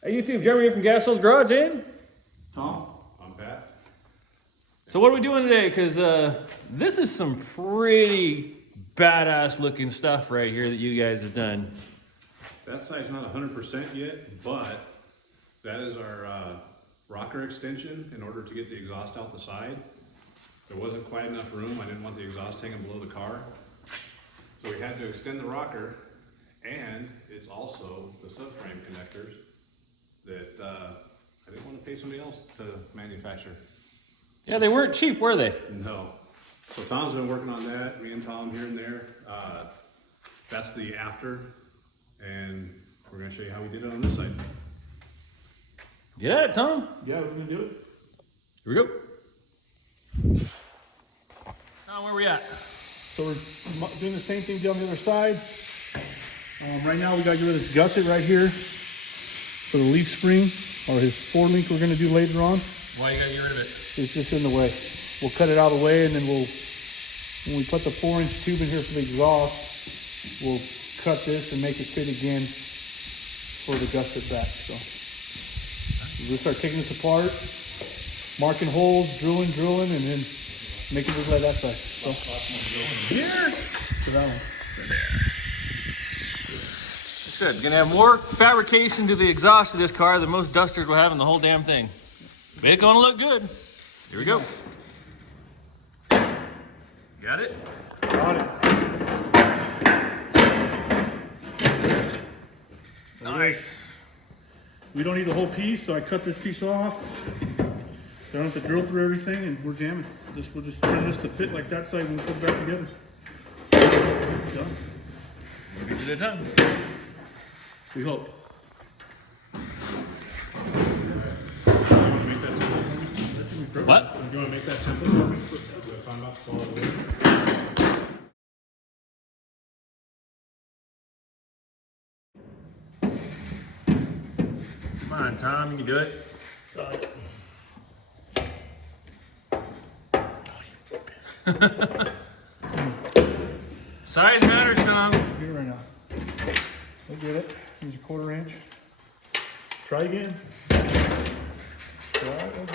Hey YouTube, Jeremy here from Gas Sales Garage, and Tom, I'm Pat. so what are we doing today? Because this is some pretty badass looking stuff right here that you guys have done. That side's not 100% yet, but that is our rocker extension in order to get the exhaust out the side. There wasn't quite enough room. I didn't want the exhaust hanging below the car. So we had to extend the rocker, and it's also the subframe connectors that I didn't want to pay somebody else to manufacture. Yeah, they weren't cheap, were they? No. So Tom's been working on that, me and Tom here and there. That's the after, and we're gonna show you how we did it on this side. Get at it, Tom. Yeah, we're gonna do it. Here we go. Tom, where we at? So we're doing the same thing on the other side. Right now we got to get rid of this gusset right here for the leaf spring, or his 4-link we're going to do later on. Why you gotta get rid of it? It's just in the way. We'll cut it out of the way, and then when we put the 4-inch tube in here for the exhaust, we'll cut this and make it fit again for the gusset back. So we'll start taking this apart, marking holes, drilling, and then making it like that side. So Here. to that one. Like I said, gonna have more fabrication to the exhaust of this car than most dusters will have in the whole damn thing. But it's gonna look good. Here we go. Got it? Got it. Nice. We don't need the whole piece, so I cut this piece off. Don't have to drill through everything, and we're jamming. We'll just trim this to fit like that side when we put it back together. Done. We'll get it done. We hope. What? Do you wanna make that template for me? If I'm about to follow the Come on, Tom, you can do it. Size matters, Tom. Get it right now. We'll get it. Use a 1/4 inch. Try again. Try again.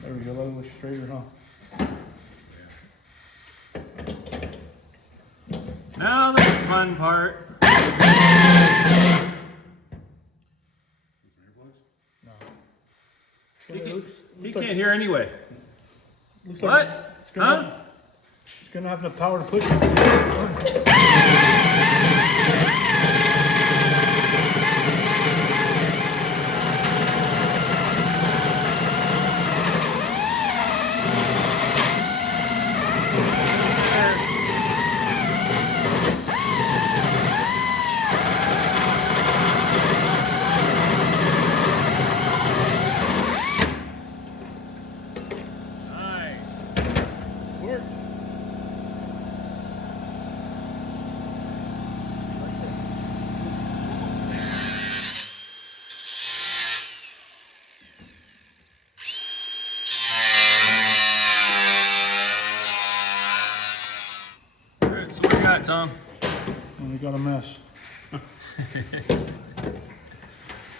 There we go. A little straighter, huh? Now the fun part. He can't hear anyway. Looks What? like it's gonna, Huh? It's gonna have enough power to push it. Nice. Worked. Alright, so what do you got, Tom? And we got a mess.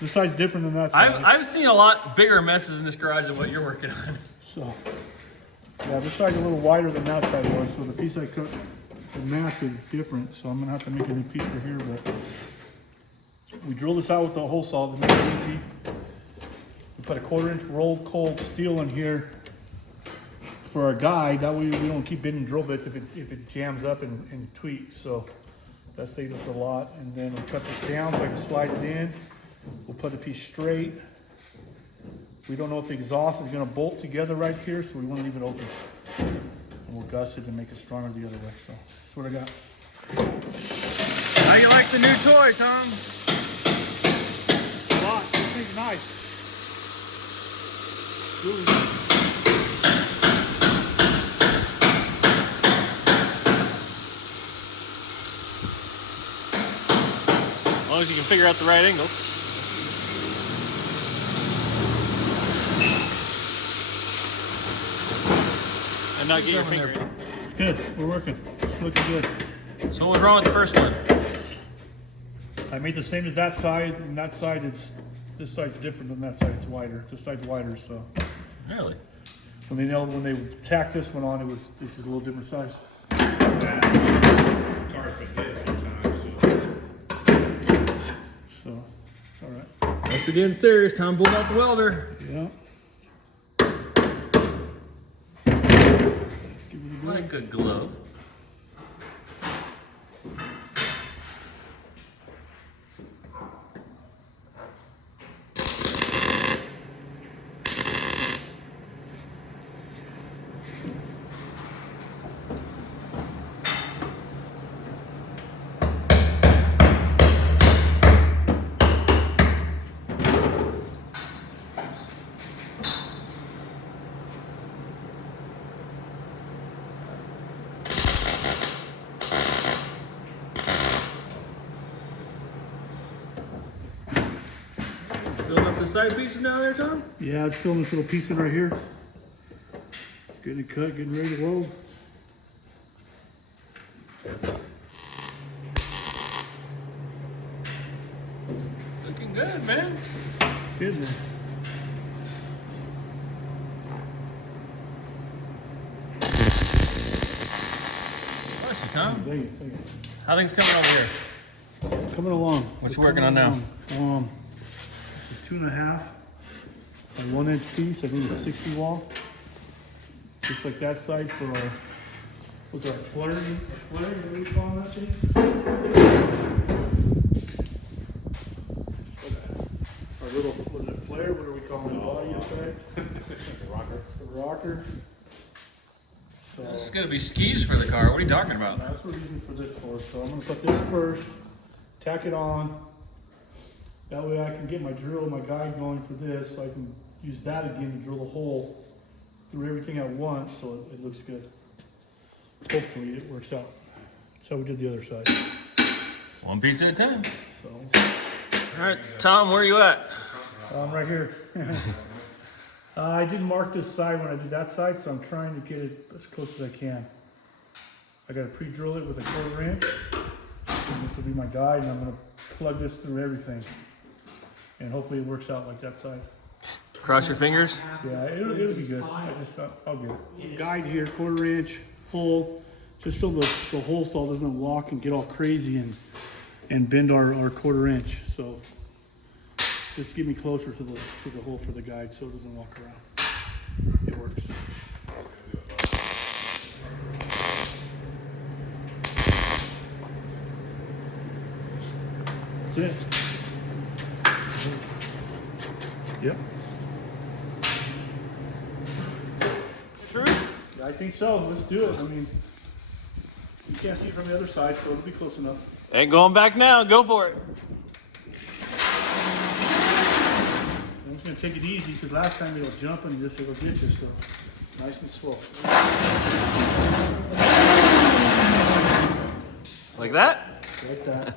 This side's different than that side. I've seen a lot bigger messes in this garage than what you're working on. So, yeah, this side's a little wider than that side was, so the piece I cut to match it is different, so I'm gonna have to make a new piece for here, but we drill this out with the hole saw to make it easy. We put a 1/4 inch rolled cold steel in here for our guide, that way we don't keep bending drill bits if it jams up and tweaks, so that saved us a lot. And then we'll cut this down so I can slide it in. We'll put the piece straight. We don't know if the exhaust is gonna bolt together right here, so we wanna leave it open. And we'll gusset it and make it stronger the other way, so that's what I got. How you like the new toy, Tom? A lot, this thing's nice. Really nice. As long as you can figure out the right angle. and not get your finger in. It's good. We're working. It's looking good. So what was wrong with the first one? I made the same as that side, and that side is, this side's different than that side. It's wider. This side's wider, so. Really? When they tacked this one on, this is a little different size. Car's been hit a few times, So, it's all right. Must be getting serious. Time to pull out the welder. Yeah. Give it a go. Like a glove. Building up the side pieces down there, Tom? Yeah, it's filling this little piece in right here. It's getting it cut, getting ready to load. Looking good, man. Good man. Bless you, Tom. Thank you, thank you. How things coming over here? Coming along. What you We're working coming on now? along. This is 2.5 by 1 inch piece. I think it's 60 wall. Just like that side for our, what's our flaring? What do we call that thing? Our little, was it flare? What are we calling the body inside? The rocker. The rocker. So This is gonna be skis for the car. What are you talking about? that's what we're using for this for. So I'm gonna put this first, tack it on. That way I can get my drill, my guide going for this, so I can use that again to drill a hole through everything at once, so it looks good. Hopefully it works out. That's how we did the other side. One piece at a time. So All right, Tom, where are you at? I'm right here. I didn't mark this side when I did that side, so I'm trying to get it as close as I can. I gotta pre-drill it with a 1/4 inch. And this will be my guide, and I'm gonna plug this through everything. And hopefully it works out like that side. Cross your fingers. Yeah, it'll be good. I'll get it. Guide here, 1/4 inch hole, just so the hole saw doesn't walk and get all crazy and bend our 1/4 inch. So just get me closer to the hole for the guide so it doesn't walk around. It works. That's it. Yep. True. I think so. Let's do it. I mean, you can't see it from the other side, so it'll be close enough. Ain't going back now. Go for it. I'm just gonna take it easy because last time it'll jump and it'll get you, so nice and slow. Like that? Like that.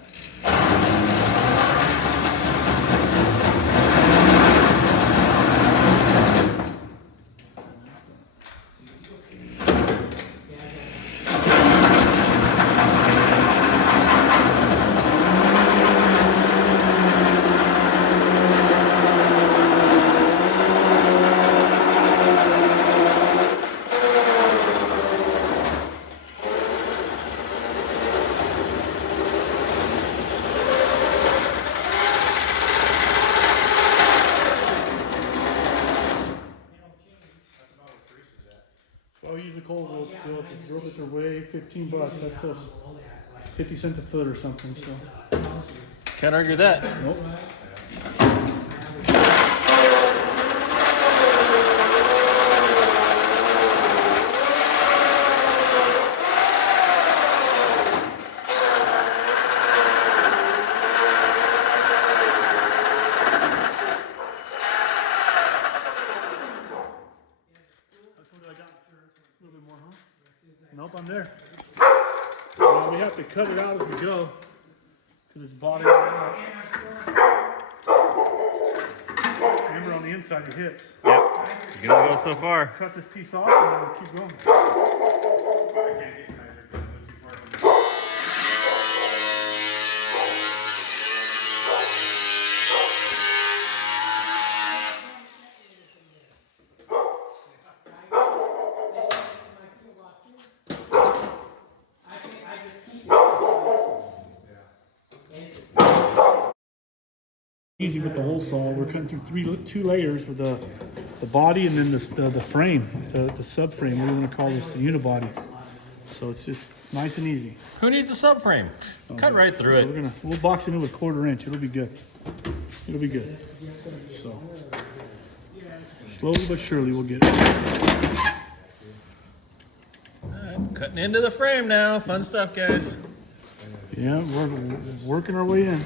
Well, we use the cold rolled steel. The drill bits are way $15. That's just 50 cents a foot or something. So Can't argue that. nope. Nope, I'm there. We have to cut it out as we go because it's body. Remember, on the inside it hits. Yep. You can only go so far. Cut this piece off and then we'll keep going. Easy with the hole saw. We're cutting through two layers with the body and then the frame, the subframe. We want to call this the unibody. So it's just nice and easy. Who needs a subframe? Cut right through it. We'll box it in with 1/4 inch. It'll be good. It'll be good. So slowly but surely we'll get it. Alright, cutting into the frame now. Fun stuff, guys. Yeah, we're working our way in.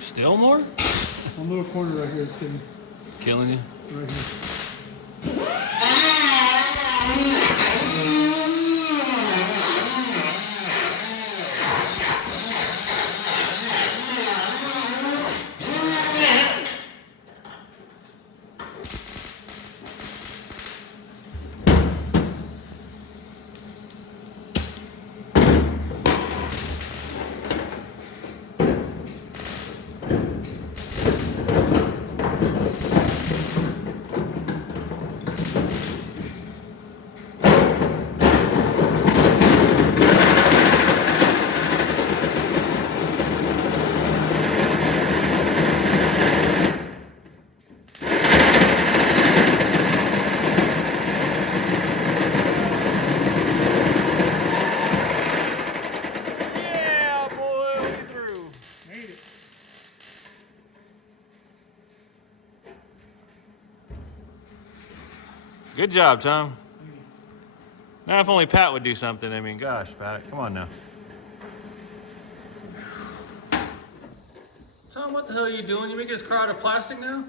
Still more? One little corner right here is sitting It's killing you. right here. Yeah, boy, we through. Made it. Good job, Tom. Now, if only Pat would do something. I mean, gosh, Pat, come on now. Tom, what the hell are you doing? You making this car out of plastic now?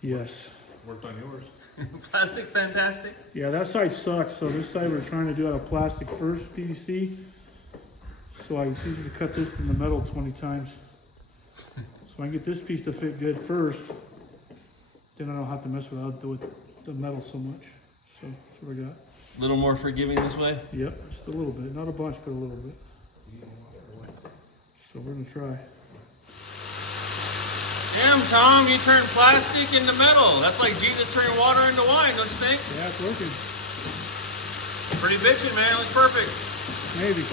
Yes. Worked on yours. Plastic, fantastic. Yeah, that side sucks. So this side we're trying to do out of plastic first, PVC. So it's easier to cut this in the metal 20 times. So I can get this piece to fit good first. Then I don't have to mess with the metal so much. So that's what I got. A little more forgiving this way. Yep, just a little bit. Not a bunch, but a little bit. So we're gonna try. Damn, Tom, you turned plastic into metal. That's like Jesus turning water into wine, don't you think? Yeah, it's working. Pretty bitchin', man. It looks perfect. Maybe.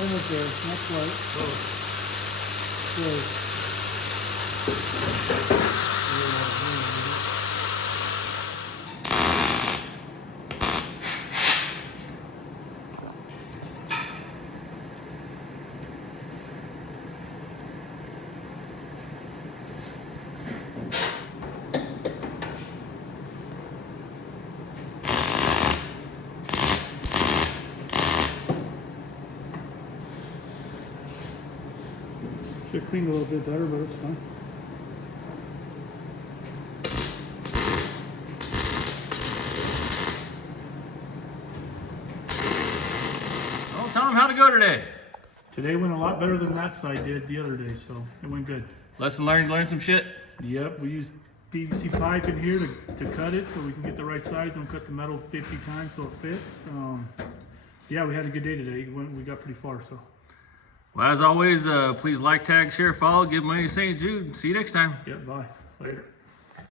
Almost there. Not quite. Close. Should clean a little bit better, but it's fine. Well, Tom, how'd it go today? Today went a lot better than that side did the other day, so it went good. Lesson learned, learned some shit. Yep, we used PVC pipe in here to cut it so we can get the right size. Don't cut the metal 50 times so it fits. Yeah, we had a good day today. We got pretty far, so. Well, as always, please like, tag, share, follow, give money to St. Jude. See you next time. Yep, bye. Later.